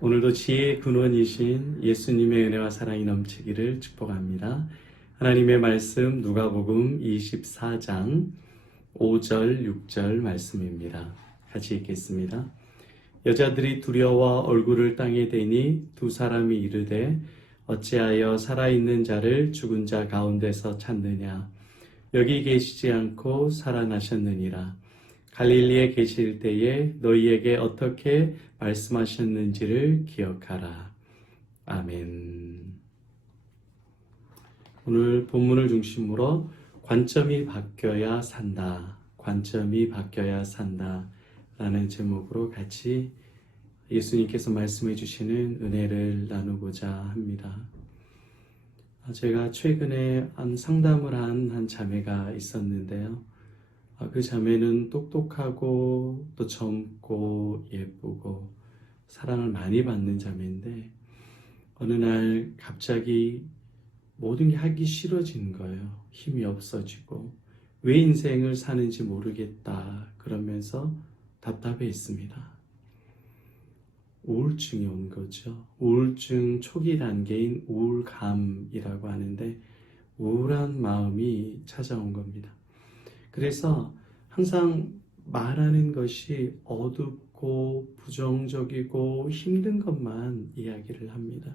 오늘도 지혜의 근원이신 예수님의 은혜와 사랑이 넘치기를 축복합니다. 하나님의 말씀 누가복음 24장 5절 6절 말씀입니다. 같이 읽겠습니다. 여자들이 두려워 얼굴을 땅에 대니 두 사람이 이르되 어찌하여 살아있는 자를 죽은 자 가운데서 찾느냐 여기 계시지 않고 살아나셨느니라. 갈릴리에 계실 때에 너희에게 어떻게 말씀하셨는지를 기억하라. 아멘. 오늘 본문을 중심으로 관점이 바뀌어야 산다. 관점이 바뀌어야 산다. 라는 제목으로 같이 예수님께서 말씀해 주시는 은혜를 나누고자 합니다. 제가 최근에 상담을 한 자매가 있었는데요. 그 자매는 똑똑하고 또 젊고 예쁘고 사랑을 많이 받는 자매인데 어느 날 갑자기 모든 게 하기 싫어진 거예요. 힘이 없어지고 왜 인생을 사는지 모르겠다 그러면서 답답해 있습니다. 우울증이 온 거죠. 우울증 초기 단계인 우울감이라고 하는데 우울한 마음이 찾아온 겁니다. 그래서 항상 말하는 것이 어둡고 부정적이고 힘든 것만 이야기를 합니다.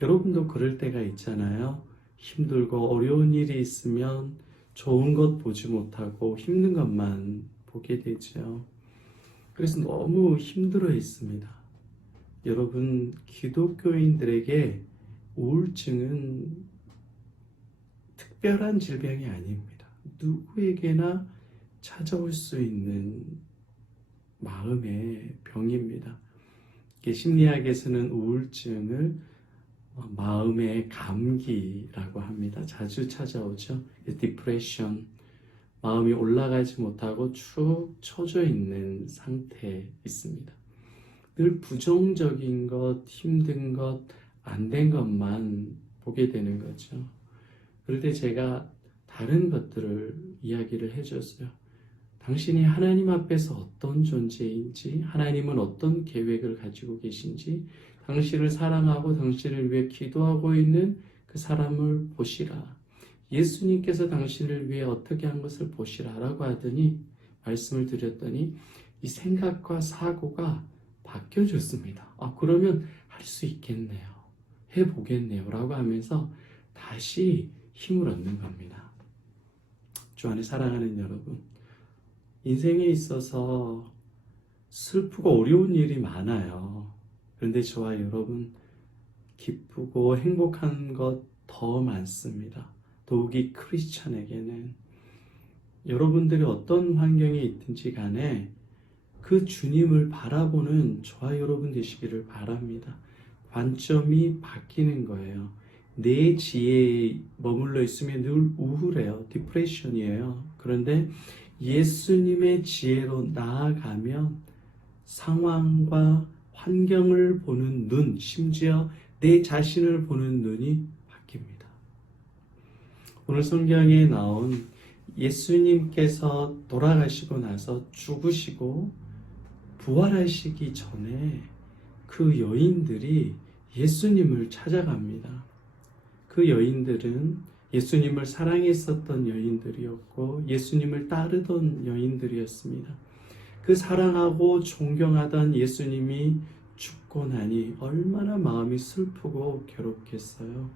여러분도 그럴 때가 있잖아요. 힘들고 어려운 일이 있으면 좋은 것 보지 못하고 힘든 것만 보게 되죠. 그래서 너무 힘들어 했습니다. 여러분, 기독교인들에게 우울증은 특별한 질병이 아닙니다. 누구에게나 찾아올 수 있는 마음의 병입니다. 심리학에서는 우울증을 마음의 감기라고 합니다. 자주 찾아오죠. 디프레션, 마음이 올라가지 못하고 축 처져 있는 상태에 있습니다. 늘 부정적인 것, 힘든 것, 안 된 것만 보게 되는 거죠. 그럴 때 제가 다른 것들을 이야기를 해줬어요. 당신이 하나님 앞에서 어떤 존재인지, 하나님은 어떤 계획을 가지고 계신지, 당신을 사랑하고 당신을 위해 기도하고 있는 그 사람을 보시라. 예수님께서 당신을 위해 어떻게 한 것을 보시라 라고 하더니 말씀을 드렸더니 이 생각과 사고가 바뀌어졌습니다. 그러면 할 수 있겠네요. 해보겠네요. 라고 하면서 다시 힘을 얻는 겁니다. 주 안에 사랑하는 여러분, 인생에 있어서 슬프고 어려운 일이 많아요. 그런데 저와 여러분, 기쁘고 행복한 것 더 많습니다. 더욱이 크리스찬에게는 여러분들이 어떤 환경에 있든지 간에 그 주님을 바라보는 저와 여러분 되시기를 바랍니다. 관점이 바뀌는 거예요. 내 지혜에 머물러 있으면 늘 우울해요. 디프레션이에요. 그런데 예수님의 지혜로 나아가면 상황과 환경을 보는 눈, 심지어 내 자신을 보는 눈이 바뀝니다. 오늘 성경에 나온 예수님께서 돌아가시고 나서 죽으시고 부활하시기 전에 그 여인들이 예수님을 찾아갑니다. 그 여인들은 예수님을 사랑했었던 여인들이었고 예수님을 따르던 여인들이었습니다. 그 사랑하고 존경하던 예수님이 죽고 나니 얼마나 마음이 슬프고 괴롭겠어요.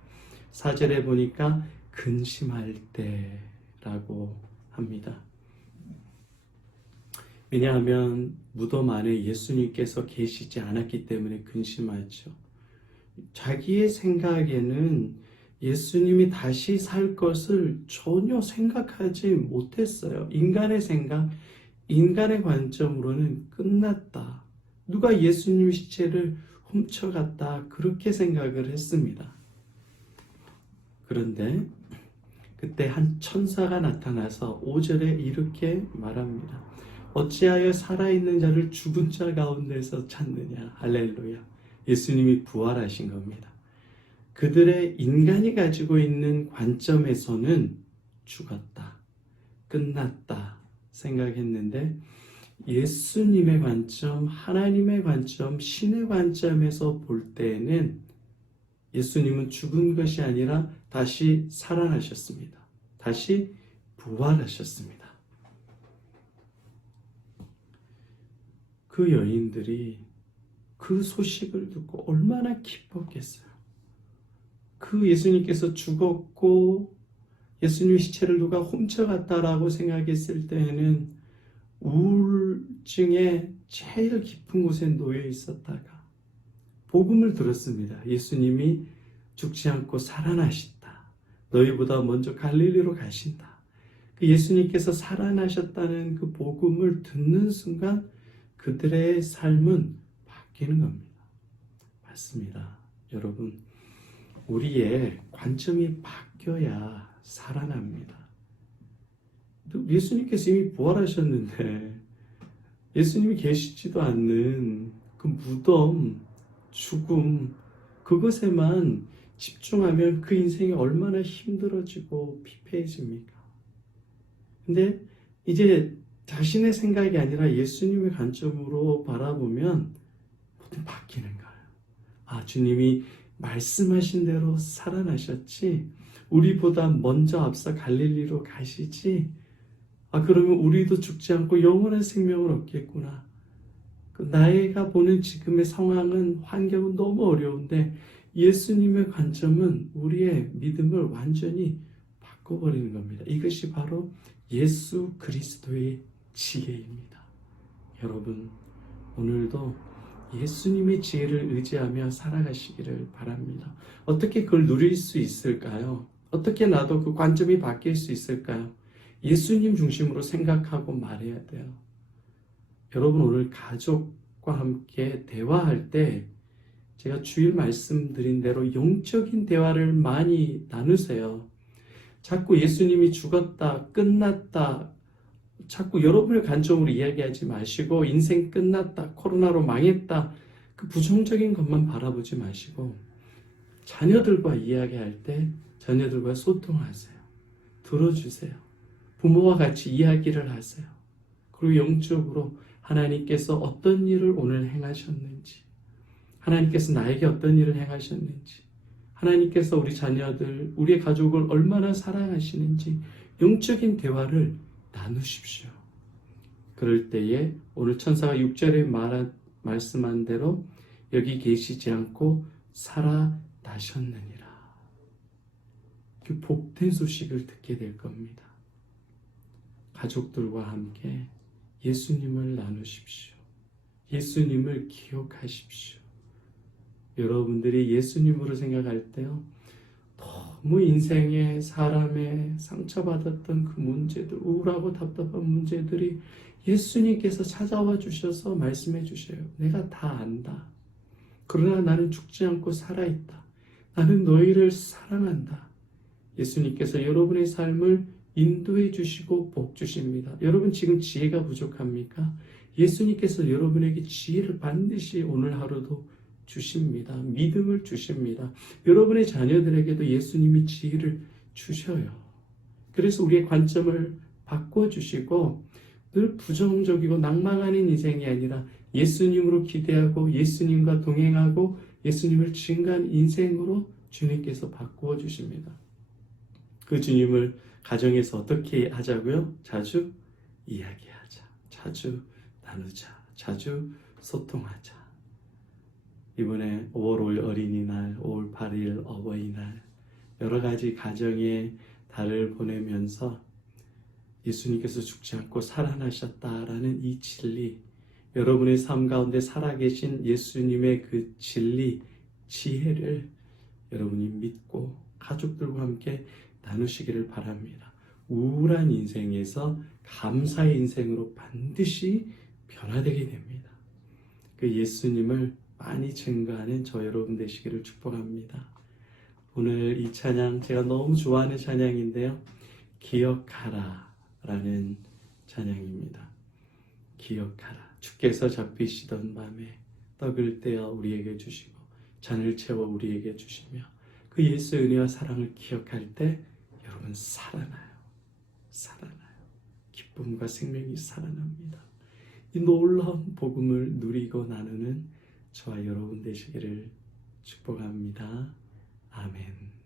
4절에 보니까 근심할 때라고 합니다. 왜냐하면 무덤 안에 예수님께서 계시지 않았기 때문에 근심하죠. 자기의 생각에는 예수님이 다시 살 것을 전혀 생각하지 못했어요. 인간의 생각, 인간의 관점으로는 끝났다. 누가 예수님 시체를 훔쳐갔다. 그렇게 생각을 했습니다. 그런데 그때 한 천사가 나타나서 5절에 이렇게 말합니다. 어찌하여 살아있는 자를 죽은 자 가운데서 찾느냐. 할렐루야. 예수님이 부활하신 겁니다. 그들의 인간이 가지고 있는 관점에서는 죽었다, 끝났다 생각했는데 예수님의 관점, 하나님의 관점, 신의 관점에서 볼 때에는 예수님은 죽은 것이 아니라 다시 살아나셨습니다. 다시 부활하셨습니다. 그 여인들이 그 소식을 듣고 얼마나 기뻤겠어요. 그 예수님께서 죽었고 예수님의 시체를 누가 훔쳐갔다라고 생각했을 때에는 우울증에 제일 깊은 곳에 놓여 있었다가 복음을 들었습니다. 예수님이 죽지 않고 살아나셨다. 너희보다 먼저 갈릴리로 가신다. 그 예수님께서 살아나셨다는 그 복음을 듣는 순간 그들의 삶은 바뀌는 겁니다. 맞습니다. 여러분, 우리의 관점이 바뀌어야 살아납니다. 예수님께서 이미 부활하셨는데 예수님이 계시지도 않는 그 무덤, 죽음, 그것에만 집중하면 그 인생이 얼마나 힘들어지고 피폐해집니까? 근데 이제 자신의 생각이 아니라 예수님의 관점으로 바라보면 모든 바뀌는 거예요. 아, 주님이 말씀하신 대로 살아나셨지? 우리보다 먼저 앞서 갈릴리로 가시지? 아, 그러면 우리도 죽지 않고 영원한 생명을 얻겠구나. 나이가 보는 지금의 상황은, 환경은 너무 어려운데 예수님의 관점은 우리의 믿음을 완전히 바꿔버리는 겁니다. 이것이 바로 예수 그리스도의 지혜입니다. 여러분, 오늘도 예수님의 지혜를 의지하며 살아가시기를 바랍니다. 어떻게 그걸 누릴 수 있을까요? 어떻게 나도 그 관점이 바뀔 수 있을까요? 예수님 중심으로 생각하고 말해야 돼요. 여러분, 오늘 가족과 함께 대화할 때 제가 주일 말씀드린 대로 영적인 대화를 많이 나누세요. 자꾸 예수님이 죽었다, 끝났다, 자꾸 여러분의 관점으로 이야기하지 마시고 인생 끝났다, 코로나로 망했다, 그 부정적인 것만 바라보지 마시고 자녀들과 이야기할 때 자녀들과 소통하세요. 들어주세요. 부모와 같이 이야기를 하세요. 그리고 영적으로 하나님께서 어떤 일을 오늘 행하셨는지, 하나님께서 나에게 어떤 일을 행하셨는지, 하나님께서 우리 자녀들, 우리의 가족을 얼마나 사랑하시는지 영적인 대화를 나누십시오. 그럴 때에 오늘 천사가 6절에 말씀한 대로 여기 계시지 않고 살아나셨느니라. 그 복된 소식을 듣게 될 겁니다. 가족들과 함께 예수님을 나누십시오. 예수님을 기억하십시오. 여러분들이 예수님으로 생각할 때요, 너무 인생에 사람의 상처받았던 그 문제들, 우울하고 답답한 문제들이 예수님께서 찾아와 주셔서 말씀해 주셔요. 내가 다 안다. 그러나 나는 죽지 않고 살아있다. 나는 너희를 사랑한다. 예수님께서 여러분의 삶을 인도해 주시고 복 주십니다. 여러분, 지금 지혜가 부족합니까? 예수님께서 여러분에게 지혜를 반드시 오늘 하루도 주십니다. 믿음을 주십니다. 여러분의 자녀들에게도 예수님이 지혜를 주셔요. 그래서 우리의 관점을 바꿔주시고 늘 부정적이고 낭망하는 인생이 아니라 예수님으로 기대하고 예수님과 동행하고 예수님을 증거한 인생으로 주님께서 바꾸어 주십니다. 그 주님을 가정에서 어떻게 하자고요? 자주 이야기하자. 자주 나누자. 자주 소통하자. 이번에 5월 어린이날, 5월 8일 어버이날, 여러 가지 가정의 달을 보내면서 예수님께서 죽지 않고 살아나셨다라는 이 진리, 여러분의 삶 가운데 살아계신 예수님의 그 진리, 지혜를 여러분이 믿고 가족들과 함께 나누시기를 바랍니다. 우울한 인생에서 감사의 인생으로 반드시 변화되게 됩니다. 그 예수님을 많이 증거하는 저 여러분 되시기를 축복합니다. 오늘 이 찬양 제가 너무 좋아하는 찬양인데요. 기억하라 라는 찬양입니다. 기억하라. 주께서 잡히시던 밤에 떡을 떼어 우리에게 주시고 잔을 채워 우리에게 주시며 그 예수의 은혜와 사랑을 기억할 때 여러분 살아나요. 살아나요. 기쁨과 생명이 살아납니다. 이 놀라운 복음을 누리고 나누는 저와 여러분 되시기를 축복합니다. 아멘.